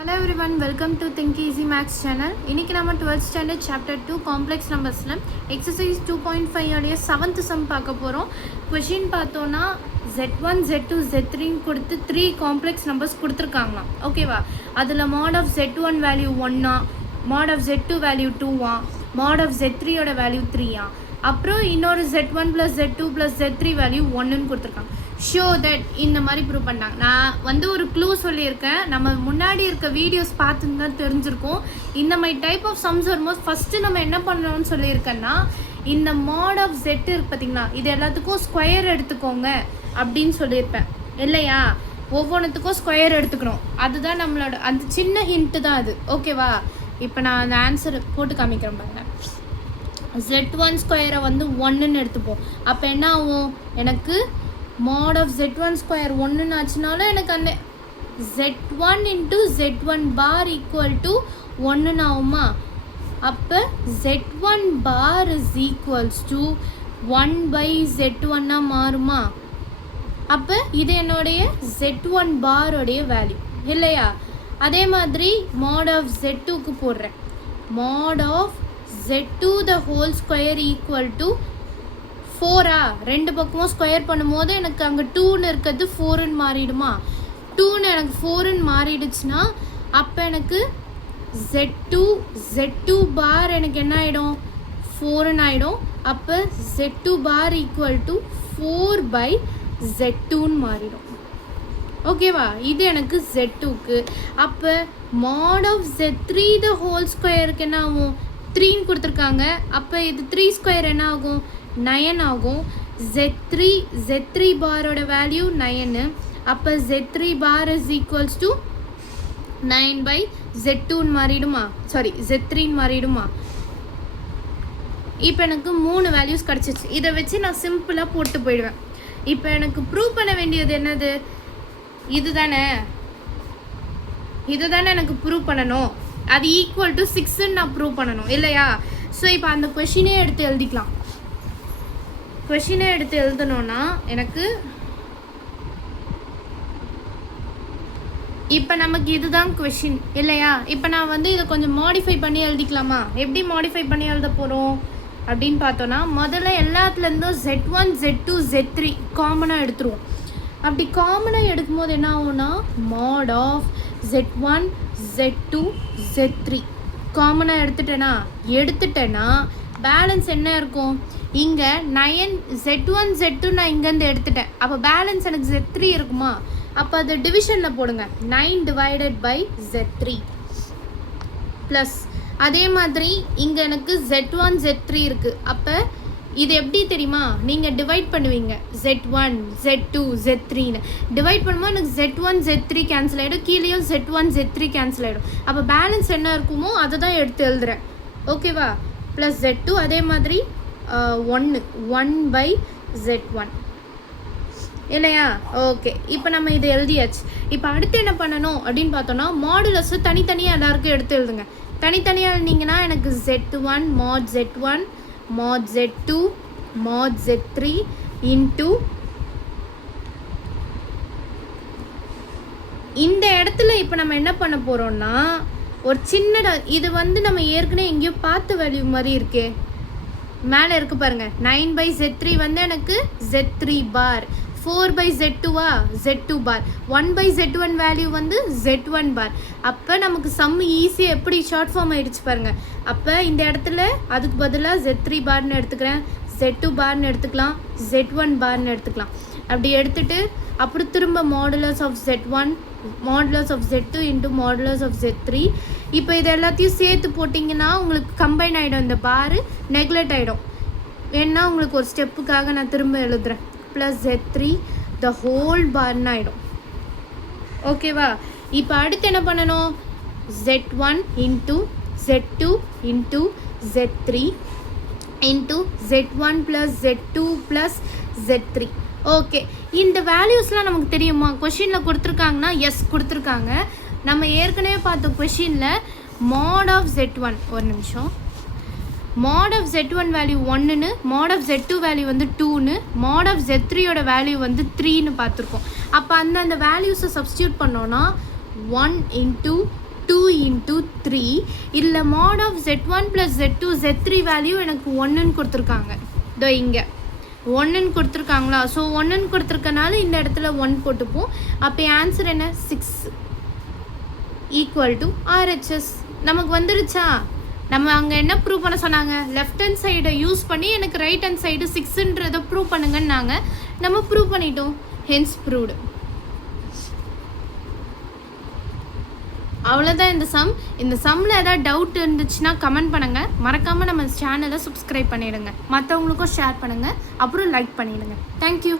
Hello everyone, welcome to Think Easy Maths channel. இன்னைக்கு நம்ம 12th standard chapter 2 complex numbersல exercise 2.5 உடைய 7th sum பார்க்க போறோம். Question பார்த்தோம்னா z1 z2 z3 கொடுத்து 3 complex numbers கொடுத்திருக்காங்க. ஓகேவா? அதுல mod of z1 value 1 mod of z2 value 2 mod of z3 ஓட value 3 அப்புறம் இன்னொரு z1 plus z2 plus z3 value 1 ன்னு கொடுத்திருக்காங்க. ஷோ தட் இந்த மாதிரி ப்ரூவ் பண்ணாங்க. நான் வந்து ஒரு க்ளூ சொல்லியிருக்கேன். நம்ம முன்னாடி இருக்க வீடியோஸ் பார்த்துன்னு தான் தெரிஞ்சிருக்கோம். இந்த மாதிரி டைப் ஆஃப் சம்ஸ் வரும்போது ஃபஸ்ட்டு நம்ம என்ன பண்ணணும்னு சொல்லியிருக்கேன்னா, இந்த மாட் ஆஃப் ஜெட் இருக்கு பார்த்தீங்களா, இது எல்லாத்துக்கும் ஸ்கொயர் எடுத்துக்கோங்க அப்படின்னு சொல்லியிருப்பேன் இல்லையா? ஒவ்வொன்றுத்துக்கும் ஸ்கொயர் எடுத்துக்கணும். அதுதான் நம்மளோட அந்த சின்ன ஹிண்ட்டு தான் அது. ஓகேவா? இப்போ நான் அந்த ஆன்சர் போட்டு காமிக்கிறேன் பாருங்க. z1 ஸ்கொயரை வந்து 1ன்னு எடுத்துப்போம். அப்போ என்ன ஆகும், எனக்கு mod of z1 square 1 ஆச்சுனாலும் எனக்கு அந்த z1 into z1 bar equal to 1 ஆகுமா? அப்போ z1 bar is equals to 1 by z1 மாறுமா? அப்போ இது என்னுடைய z1 bar உடைய வேல்யூ இல்லையா? அதே மாதிரி mod of z2க்கு போடுறேன். mod of z2 the whole square equal to 4 ரெண்டு பக்கமும் ஸ்கொயர் பண்ணும்போது எனக்கு அங்கே 2ன்னு இருக்கிறது 4ன்னு மாறிடுமா? 2ன்னு எனக்கு 4ன்னு மாறிடுச்சுன்னா அப்போ எனக்கு z2 பார் எனக்கு என்ன ஆகிடும், 4ன்னு ஆகிடும். அப்போ z2 bar equal to 4 by z2ன்னு மாறிடும். ஓகேவா? இது எனக்கு z2க்கு. அப்போ mod of z3 the whole ஸ்கொயருக்கு என்ன ஆகும், 3ன்னு கொடுத்துருக்காங்க. அப்போ இது 3 ஸ்கொயர் என்ன ஆகும், 9 ஆகும். z3 பாரோட value 9. அப்போ z3 bar is equals to 9 by z2ன்னு மாறிடுமா, சாரி z3ன்னு மாறிடுமா? இப்போ எனக்கு 3 வேல்யூஸ் கிடச்சிச்சு. இதை வச்சு நான் சிம்பிளாக போட்டு போயிடுவேன். இப்போ எனக்கு ப்ரூவ் பண்ண வேண்டியது என்னது, இதுதானே எனக்கு ப்ரூவ் பண்ணணும். அது ஈக்குவல் டு 6ன்னு நான் ப்ரூவ் பண்ணணும் இல்லையா? ஸோ இப்போ அந்த கொஷினே எடுத்து எழுதிக்கலாம். கொஷினை எடுத்து எழுதணும்னா எனக்கு இப்போ நமக்கு இதுதான் கொஷின் இல்லையா? இப்போ நான் வந்து இதை கொஞ்சம் மாடிஃபை பண்ணி எழுதிக்கலாமா? எப்படி மாடிஃபை பண்ணி எழுத போகிறோம் அப்படின்னு பார்த்தோன்னா, முதல்ல எல்லாத்துலேருந்தும் z1 z2 z3 காமனாக எடுத்துருவோம். அப்படி காமனாக எடுக்கும்போது என்ன ஆகும்னா, mod of z1 z2 z3 காமனாக எடுத்துட்டேன்னா பேலன்ஸ் என்ன இருக்கும், இங்கே 9 z1 z2 நான் இங்கேருந்து எடுத்துட்டேன். அப்போ பேலன்ஸ் எனக்கு z3 இருக்குமா? அப்போ அது டிவிஷனில் போடுங்க. 9 divided by z3 ப்ளஸ் அதே மாதிரி இங்கே எனக்கு z1 z3 இருக்குது. அப்போ இது எப்படி தெரியுமா, நீங்கள் டிவைட் பண்ணுவீங்க. z1 z2 z3ன்னு டிவைட் பண்ணும்போது எனக்கு z1 z3 கேன்சல் ஆகிடும், கீழேயும் z1 z3 கேன்சல் ஆகிடும். அப்போ பேலன்ஸ் என்ன இருக்குமோ அதை தான் எடுத்து எழுதுறேன். ஓகேவா? ப்ளஸ் z2 அதே மாதிரி 1 by z1 இல்லையா? ஓகே, இப்போ நம்ம இதை எழுதியாச்சு. இப்போ அடுத்து என்ன பண்ணணும் அப்படின்னு பார்த்தோன்னா, மாடுலஸ் தனித்தனியாக எல்லாருக்கும் எடுத்து எழுதுங்க. தனித்தனியாக எழுதிங்கன்னா எனக்கு z1 mod z1 mod z2 mod z3 into இந்த இடத்துல இப்போ நம்ம என்ன பண்ண போகிறோம்னா, ஒரு சின்ன இது வந்து நம்ம ஏற்கனவே எங்கேயோ பார்த்த வேல்யூ மாதிரி இருக்கே, மேலே இருக்கு பாருங்க. 9 by z3 வந்து எனக்கு z3 bar, 4 by z2 z2 bar, 1 by z1 value வந்து z1 பார். அப்போ நமக்கு சம் ஈஸியாக எப்படி ஷார்ட் ஃபார்ம் ஆகிடுச்சு பாருங்கள். அப்போ இந்த இடத்துல அதுக்கு பதிலாக z3 பார்னு எடுத்துக்கிறேன், z2 பார்னு எடுத்துக்கலாம், z1 பார்னு எடுத்துக்கலாம். அப்படி எடுத்துகிட்டு அப்புறம் திரும்ப modulus of z1 modulus of z2 into modulus of z3. இப்போ இது எல்லாத்தையும் சேர்த்து போட்டிங்கன்னா உங்களுக்கு கம்பைன் ஆகிடும், இந்த பாரு நெக்லெக்ட் ஆகிடும். ஏன்னா உங்களுக்கு ஒரு ஸ்டெப்புக்காக நான் திரும்ப எழுதுகிறேன். ப்ளஸ் z3 த ஹோல் பார்னு ஆகிடும். ஓகேவா? இப்போ அடுத்து என்ன பண்ணணும், z1 into z2 into z3 into z1 plus z2 plus z3. Okay, இந்த வேல்யூஸ்லாம் நமக்கு தெரியுமா? கொஷினில் கொடுத்துருக்காங்கன்னா எஸ் கொடுத்துருக்காங்க. நம்ம ஏற்கனவே பார்த்த கொஷினில் mod of z1, ஒரு நிமிஷம், mod of z1 வேல்யூ 1ன்னு, mod of z2 வேல்யூ வந்து 2ன்னு, mod of z3யோட வேல்யூ வந்து 3ன்னு பார்த்துருக்கோம். அப்போ அந்த வேல்யூஸை சப்ஸ்டியூட் பண்ணோன்னா 1 into இன்ட்டு 3 இல்லை மாட் of Z1 + Z2 Z3 value எனக்கு 1ன்னு கொடுத்துருக்காங்க. இதோ இங்கே 1ன்னு கொடுத்துருக்காங்களா? ஸோ 1ன்னு கொடுத்துருக்கனால இந்த இடத்துல 1 போட்டுப்போம். அப்போ ஆன்சர் என்ன? 6 ஈக்குவல் டு RHS. நமக்கு வந்துடுச்சா? நம்ம அங்கே என்ன ப்ரூவ் பண்ண சொன்னாங்க? லெஃப்ட் ஹேண்ட் சைடை யூஸ் பண்ணி எனக்கு ரைட் ஹேண்ட் சைடு 6ன்றதை ப்ரூவ் பண்ணுங்கன்னாங்க. நம்ம ப்ரூவ் பண்ணிட்டோம். Hence proved. அவ்வளோதான் இந்த சம்மில் ஏதாவது டவுட் இருந்துச்சுன்னா கமெண்ட் பண்ணுங்கள். மறக்காமல் நம்ம சேனலை சப்ஸ்கிரைப் பண்ணிவிடுங்க. மற்றவங்களுக்கும் ஷேர் பண்ணுங்கள். அப்புறம் லைக் பண்ணிவிடுங்க. தேங்க்யூ.